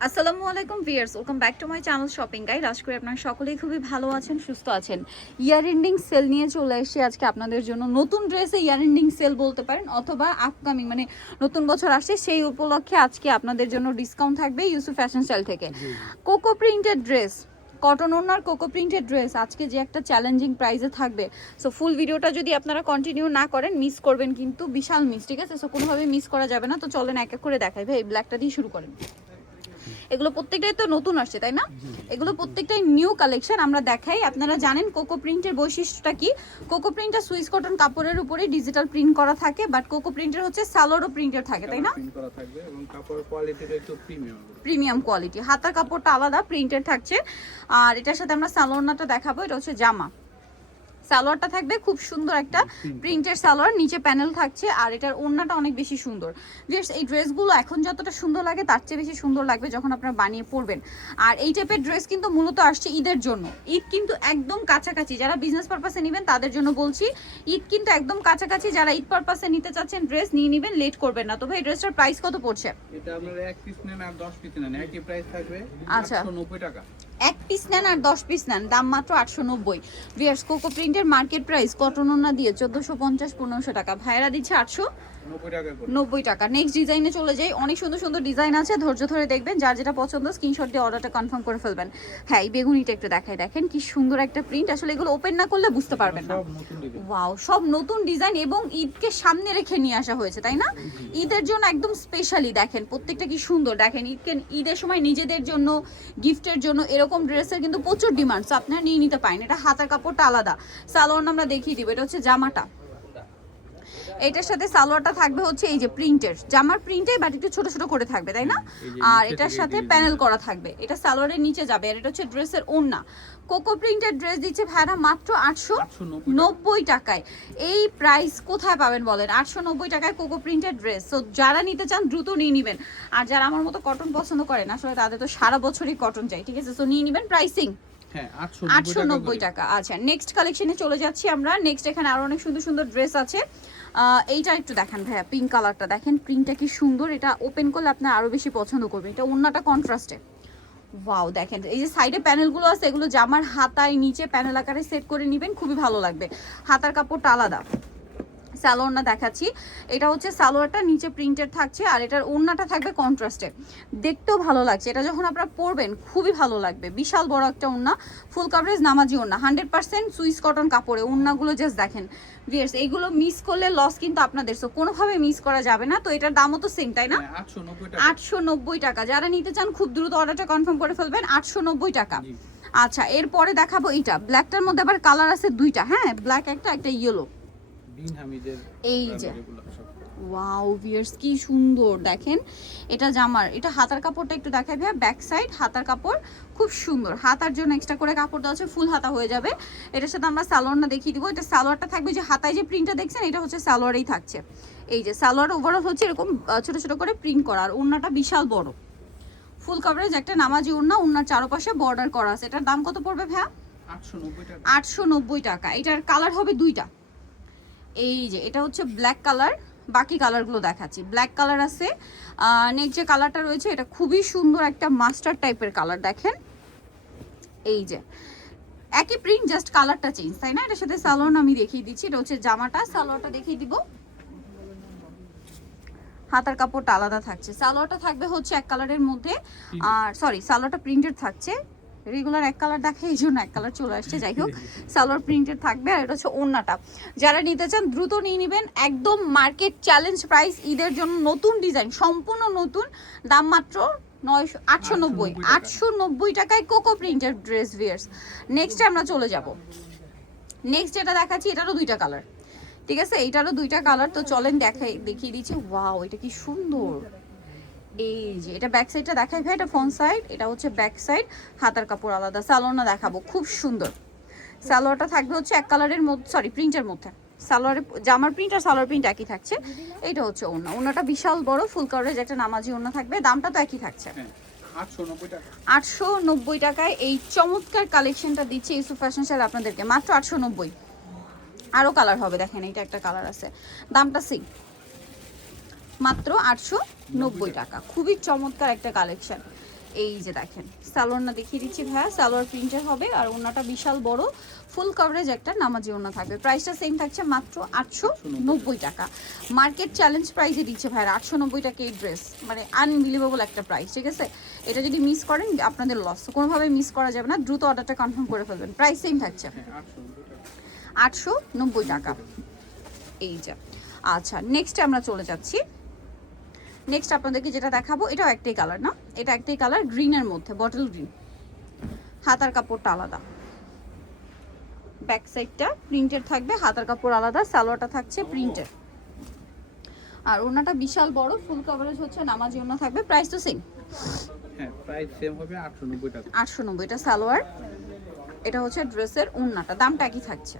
আসসালামু আলাইকুম viewers, welcome back to my channel shopping guide. আশা করি আপনারা সকলেই খুবই ভালো আছেন, সুস্থ আছেন। ইয়ার এন্ডিং সেল নিয়ে চলে এসেছি আজকে আপনাদের জন্য। নতুন ড্রেসে ইয়ার এন্ডিং সেল বলতে পারেন, অথবা আপকামিং মানে নতুন বছর আসছে সেই উপলক্ষে আজকে আপনাদের জন্য ডিসকাউন্ট থাকবে ইউসুফ ফ্যাশন স্টাইল থেকে। কোকো প্রিন্টেড ড্রেস, কটন ওনার কোকো প্রিন্টেড ড্রেস আজকে যে একটা চ্যালেঞ্জিং প্রাইসে থাকবে। সো ফুল ভিডিওটা যদি আপনারা কন্টিনিউ না করেন মিস করবেন, কিন্তু বিশাল মিস, ঠিক আছে? সো কোনোভাবে মিস করা যাবে না। তো চলেন এক এক করে দেখাই। ভাই এই ব্ল্যাকটা দিয়ে শুরু করেন। এগুলো প্রত্যেকটাই তো নতুন আসছে, তাই না? এগুলো প্রত্যেকটাই নিউ কালেকশন আমরা দেখাই। আপনারা জানেন কোকো প্রিন্টের বৈশিষ্ট্যটা কি। কোকো প্রিন্টটা সুইস কটন কাপড়ের উপরে ডিজিটাল প্রিন্ট করা থাকে, বাট কোকো প্রিন্টের হচ্ছে সালোয়ারও প্রিন্টের থাকে, তাই না? এবং কাপড়ের কোয়ালিটিটা একটু প্রিমিয়াম কোয়ালিটি, হাতার কাপড়টা আলাদা প্রিন্টের থাকছে। আর এটার সাথে আমরা সালোয়ারটা দেখাবো। এটা হচ্ছে জামা, সালোয়ারটা থাকবে খুব সুন্দর একটা প্রিন্টের সালোয়ার, নিচে প্যানেল থাকছে। আর এটার ওড়নাটা অনেক বেশি সুন্দর। ভিউয়ার্স, এই ড্রেসগুলো এখন যতটা সুন্দর লাগে তার চেয়ে বেশি সুন্দর লাগবে যখন আপনারা বানিয়ে পরবেন। আর এই টাইপের ড্রেস কিন্তু মূলত আসছে ঈদের জন্য। ঈদ কিন্তু একদম কাছাকাছি, যারা বিজনেস পারপাসে নেবেন তাদের জন্য বলছি। ঈদ কিন্তু একদম কাছাকাছি, যারা ঈদ পারপাসে নিতে চাচ্ছেন ড্রেস নিয়ে নেবেন, লেট করবেন না। তো ভাই ড্রেসটার প্রাইস কত পড়ছে? এটা আপনারা এক পিস নেন আর 10 পিস নেন একই প্রাইস থাকবে। আচ্ছা, 890 টাকা। এক পিস নেন আর 10 পিস নেন, দাম মাত্র 890। ভিউয়ার্স, কোকো প্রিন্টের মার্কেট প্রাইস কটন ওড়না দিয়ে 1450-1500 টাকা, ভাইরা দিচ্ছে 890 টাকা। নেক্সট ডিজাইনে চলে যাই। অনেক সুন্দর সুন্দর ডিজাইন আছে, ধৈর্য ধরে দেখবেন। যার যেটা পছন্দ স্ক্রিনশট দিয়ে অর্ডারটা কনফার্ম করে ফেলবেন। হ্যাঁ, এই বেগুনিটা একটু দেখাই, দেখেন কি সুন্দর একটা প্রিন্ট। আসলে এগুলো ওপেন না করলে বুঝতে পারবেন না। ওয়াও, সব নতুন ডিজাইন এবং ঈদকে সামনে রেখে নিয়ে আসা হয়েছে, তাই না? ঈদের জন্য একদম স্পেশালি দেখেন প্রত্যেকটা কি সুন্দর। দেখেন ঈদের সময় নিজেদের জন্য, গিফটের জন্য এরকম ড্রেসের কিন্তু প্রচুর ডিমান্ড। সো আপনারা নিয়ে নিতে পারেন। এটা হাতার কাপড়টা আলাদা, সালোয়ার আমরা দেখিয়ে দিব। এটা হচ্ছে জামাটা, এটার সাথে সালোয়ারটা থাকবে হচ্ছে এই যে প্রিন্টের, জামার প্রিন্টে বাট একটু ছোট ছোট করে থাকবে, তাই না? আর এটার সাথে প্যানেল করা থাকবে, এটা সালোয়ারের নিচে যাবে। আর এটা হচ্ছে ড্রেসের ওড়না। কোকো প্রিন্টের ড্রেস দিচ্ছে ভাইরা মাত্র 890 টাকায়। এই প্রাইস কোথায় পাবেন বলেন? 890 টাকায় কোকো প্রিন্টের ড্রেস। সো যারা নিতে চান দ্রুত নিয়ে নেবেন। আর যারা আমার মতো কটন পছন্দ করেন, আসলে তাদের তো সারা বছরই কটন চাই, ঠিক আছে? সো নিয়ে নেবেন। প্রাইসিং 890 টাকা। আচ্ছা, নেক্সট কালেকশনে চলে যাচ্ছি আমরা। নেক্সট এখানে আরো অনেক সুন্দর সুন্দর ড্রেস আছে। এইটা একটু দেখেন ভাইয়া, পিঙ্ক কালারটা দেখেন, প্রিন্টটা কি সুন্দর। এটা ওপেন করলে আপনি আরো বেশি পছন্দ করবেন। এটা ওড়নাটা কন্ট্রাস্টে। ওয়াও, দেখেন এই যে সাইডে প্যানেলগুলো আছে, এগুলো জামার হাতায় নিচে প্যানেল আকারে সেট করে নেবেন, খুবই ভালো লাগবে। হাতার কাপড়টা আলাদা। সালোয়ারটা দেখাচ্ছি, এটা হচ্ছে সালোয়ারটা নিচে প্রিন্টেড থাকছে, আর এটার ওড়নাটা থাকবে কন্ট্রাস্টে, দেখতেও ভালো লাগছে। এটা যখন আপনারা পরবেন খুবই ভালো লাগবে। বিশাল বড় একটা ওড়না, ফুল কাভারেজ নামাজি ওড়না, 100% সুইস কটন কাপড়ে। ওড়নাগুলো জাস্ট দেখেন ভিউয়ার্স, এইগুলো মিস করলে লস কিন্তু আপনাদের। সো কোনোভাবে মিস করা যাবে না। তো এটার দামও তো সেম, তাই না? 890 টাকা। যারা নিতে চান খুব দ্রুত অর্ডারটা কনফার্ম করে ফেলবেন, 890 টাকা। আচ্ছা, এরপরে দেখাবো এইটা, ব্ল্যাকটার মধ্যে আবার কালার আছে দুইটা। হ্যাঁ, ব্ল্যাক একটা ইয়েলো। এই যে ওয়াও ভিউয়ার্স, কি সুন্দর দেখেন। এটা জামার, এটা হাতার কাপড়টা একটু দেখাই ভাইয়া। ব্যাক সাইড হাতার কাপড় খুব সুন্দর, হাতার জন্য এক্সট্রা করে কাপড় দেওয়া আছে, ফুল হাতা হয়ে যাবে। এটার সাথে আমরা সালোয়ারটা দেখিয়ে দিব। এটা সালোয়ারটা থাকবে যে হাতায় যে প্রিন্টটা দেখছেন, এটা হচ্ছে সালোয়ারেই থাকছে। এই যে সালোয়ার ওভারঅল হচ্ছে এরকম ছোট ছোট করে প্রিন্ট করা, আর ওড়নাটা বিশাল বড়, ফুল কভারেজ একটা নামাজি ওড়না। ওড়নার চারপাশে বর্ডার করা আছে। এটার দাম কত পড়বে ভাইয়া? 890 টাকা। এটার কালার হবে দুইটা। এই যে এটা হচ্ছে ব্ল্যাক কালার, বাকি কালারগুলো দেখাচ্ছি। ব্ল্যাক কালার আছে, নেক্সট যে কালারটা রয়েছে এটা খুবই সুন্দর একটা মাস্টার টাইপের কালার, দেখেন। এই যে একই প্রিন্ট, জাস্ট কালারটা চেঞ্জ, তাই না? এটার সাথে সালোয়ার আমি দেখিয়ে দিচ্ছি। এটা হচ্ছে জামাটা, সালোয়ারটা দেখিয়ে দিব। হাতার কাপড়টা আলাদা থাকছে, সালোয়ারটা থাকবে হচ্ছে এক কালারের মধ্যে। আর সরি, সালোয়ারটা প্রিন্টেড থাকছে। রেগুলার এক কালার দেখে এই জন্য এক কালার চলে আসছে। যাই হোক, সালোয়ার প্রিন্টেড থাকবে। আর এটা হচ্ছে ওড়নাটা। যারা নিতে চান দ্রুত নিয়ে নেবেন, একদম মার্কেট চ্যালেঞ্জ প্রাইস ঈদের জন্য, নতুন ডিজাইন, সম্পূর্ণ নতুন, দাম মাত্র 890 টাকায় Coco printed dress wears. Next আমরা চলে যাব। নেক্সট যেটা দেখাচ্ছি এটারও দুইটা কালার, ঠিক আছে? এইটারও দুইটা কালার। তো চলেন দেখিয়ে দিচ্ছি। ওয়াও, এটা কি সুন্দর। এই যে এটা ব্যাক সাইডটা দেখাই ভাই, এটা ফ্রন্ট সাইড, এটা হচ্ছে ব্যাক সাইড। হাতার কাপড় আলাদা। সালোয়ারটা দেখাবো, খুব সুন্দর। সালোয়ারটা থাকবে হচ্ছে এক কালারের মধ্যে, সরি প্রিন্টের মধ্যে। সালোয়ারের জামার প্রিন্ট আর সালোয়ার প্রিন্ট একই থাকছে। এটা হচ্ছে ওড়না, ওড়নাটা বিশাল বড়, ফুল কাভারেজ একটা নামাজি ওড়না থাকবে। দামটা তো একই থাকছে, 890 টাকায় এই চমৎকার কালেকশনটা দিচ্ছে ইউসুফ ফ্যাশন স্টাইল আপনাদেরকে, মাত্র 890। আরও কালার হবে, দেখেন এটা একটা কালার আছে, দামটা সেম, মাত্র 890 টাকা। খুবই চমৎকার একটা কালেকশন। এই যে দেখেন সালোয়ারটা দেখিয়ে দিচ্ছি ভাইয়া, সালোয়ার প্রিন্টের হবে আর ওড়নাটা বিশাল বড় ফুল কভারেজ একটা নামাজি ওড়না থাকবে। প্রাইসটা সেম থাকছে মাত্র 890 টাকা। মার্কেট চ্যালেঞ্জ প্রাইসে দিচ্ছে ভাইয়া 890 টাকা এই ড্রেস, মানে আনবিলিভেবল একটা প্রাইস, ঠিক আছে? এটা যদি মিস করেন আপনাদের লস, কোনোভাবে মিস করা যাবে না, দ্রুত অর্ডারটা কনফার্ম করে ফেলবেন। প্রাইস সেম থাকছে 890 টাকা। এই যে আচ্ছা, নেক্সট আমরা চলে যাচ্ছি। নেক্সট আপনাদেরকে যেটা দেখাবো এটাও একটাই কালার না, এটা একটাই কালার গ্রিনের মধ্যে, বটল গ্রিন। হাতার কাপড়টা আলাদা, ব্যাক সাইডটা প্রিন্টেড থাকবে, হাতার কাপড় আলাদা, সালোয়ারটা থাকছে প্রিন্টেড আর ওড়নাটা বিশাল বড় ফুল কভারেজ হচ্ছে নামাজি ওড়না থাকবে। প্রাইস তো সেম, হ্যাঁ প্রাইস সেম হবে 890 টাকা। 890 এটা সালোয়ার, এটা হচ্ছে ড্রেসের ওড়নাটা, দামটা কি থাকছে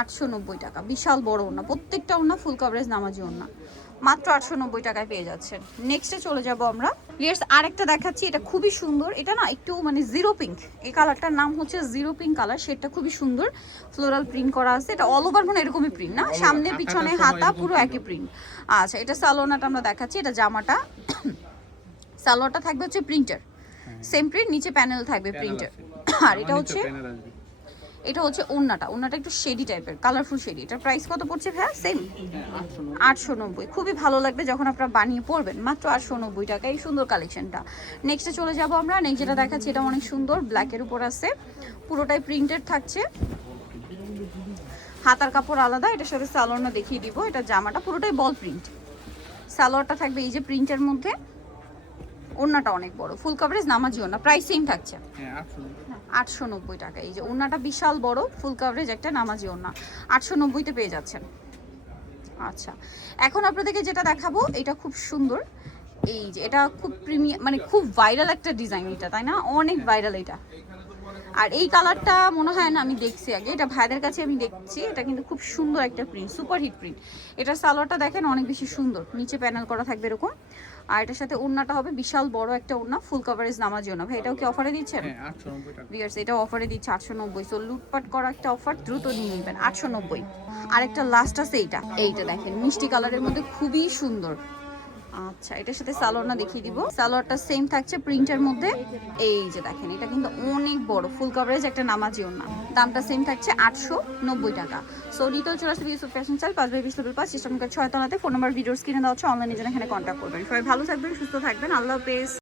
890 টাকা। বিশাল বড় ওড়না, প্রত্যেকটা ওড়না ফুল কভারেজ নামাজি ওড়না, মাত্র 890 টাকায় পেয়ে যাচ্ছেন। নেক্সটে চলে যাব আমরা প্লিয়ার্স, আরেকটা দেখাচ্ছি, এটা খুবই সুন্দর, এটা না একটু মানে জিরো পিঙ্ক, এই কালারটার নাম হচ্ছে জিরো পিঙ্ক কালার, সেটা খুবই সুন্দর ফ্লোরাল প্রিন্ট করা আছে, এটা অল ওভার মানে এরকমই প্রিন্ট না, সামনে পিছনে হাতা পুরো একই প্রিন্ট। আচ্ছা এটা সালোয়ারটা আমরা দেখাচ্ছি, এটা জামাটা সালোয়ারটা থাকবে হচ্ছে প্রিন্টার, সেম প্রিন্ট, নিচে প্যানেল থাকবে প্রিন্টার। আর এটা হচ্ছে ওড়নাটা, ওড়নাটা একটু শেডি টাইপের, কালারফুল শেডি। এটার প্রাইস কত পড়ছে ভাইয়া? সেম 890। খুবই ভালো লাগবে যখন আপনারা বানিয়ে পরবেন, মাত্র 890 টাকা এই সুন্দর কালেকশনটা। নেক্সটে চলে যাব আমরা। নেক্সট যেটা দেখাচ্ছি এটা অনেক সুন্দর, ব্ল্যাকের উপর আছে, পুরোটাই প্রিন্টেড থাকছে, হাতার কাপড় আলাদা, এটার সাথে সালোয়ারটা দেখিয়ে দিব। এটা জামাটা পুরোটাই বল প্রিন্ট, সালোয়ারটা থাকবে এই যে প্রিন্টের মধ্যে, ওড়নাটা অনেক বড় ফুল কভারেজ নামাজি ওড়না। প্রাইস সেম থাকছে 890 টাকা। এই যে ওড়নাটা বিশাল বড় ফুল কভারেজ একটা নামাজি ওড়না, 890 তে পেয়ে যাচ্ছেন। আচ্ছা এখন আপনাদেরকে যেটা দেখাবো এটা খুব সুন্দর, এই যে এটা খুব প্রিমিয়াম, মানে খুব ভাইরাল একটা ডিজাইন এটা, তাই না? অনেক ভাইরাল এটা। আর এই কালারটা মনে হয় না আমি দেখছি আগে, এটা ভাইদের কাছে আমি দেখছি, এটা কিন্তু খুব সুন্দর একটা প্রিন্ট, সুপার হিট প্রিন্ট। এটা সালোয়ারটা দেখেন অনেক বেশি সুন্দর, নিচে প্যানেল করা থাকবে এরকম, আর এটার সাথে ওড়নাটা হবে বিশাল বড় একটা ওড়না, ফুল কভারেজ নামাজি ওড়না। ভাই এটাও কি অফারে দিচ্ছেন? হ্যাঁ 890 টাকা। ভিউয়ার্স এটাও অফারে দিচ্ছে 890, সো লুটপাট করা একটা অফার, দ্রুত নিয়ে নেবেন 890। আরেকটা লাস্ট আছে এইটা দেখেন মিষ্টি কালারের মধ্যে খুবই সুন্দর। আচ্ছা এটার সাথে সালোয়ারটা দেখিয়ে দিব, সালোয়ারটা সেম থাকছে প্রিন্টের মধ্যে। এই যে দেখেন এটা কিন্তু অনেক বড় ফুল কভারেজ একটা নামাজি ওড়না, দামটা সেম থাকছে 890 টাকা। সো ডিটেল চলে আসবে ইউসুফ ফ্যাশন স্টাইল 5/20 সিস্টেম 6 তলাতে, ফোন নাম্বার ভিডিওস কিনে দেওয়া হচ্ছে, অনলাইনে জন্য এখানে কন্ট্যাক্ট করবেন। সবাই ভালো থাকবেন, সুস্থ থাকবেন, আল্লাহ হাফেজ।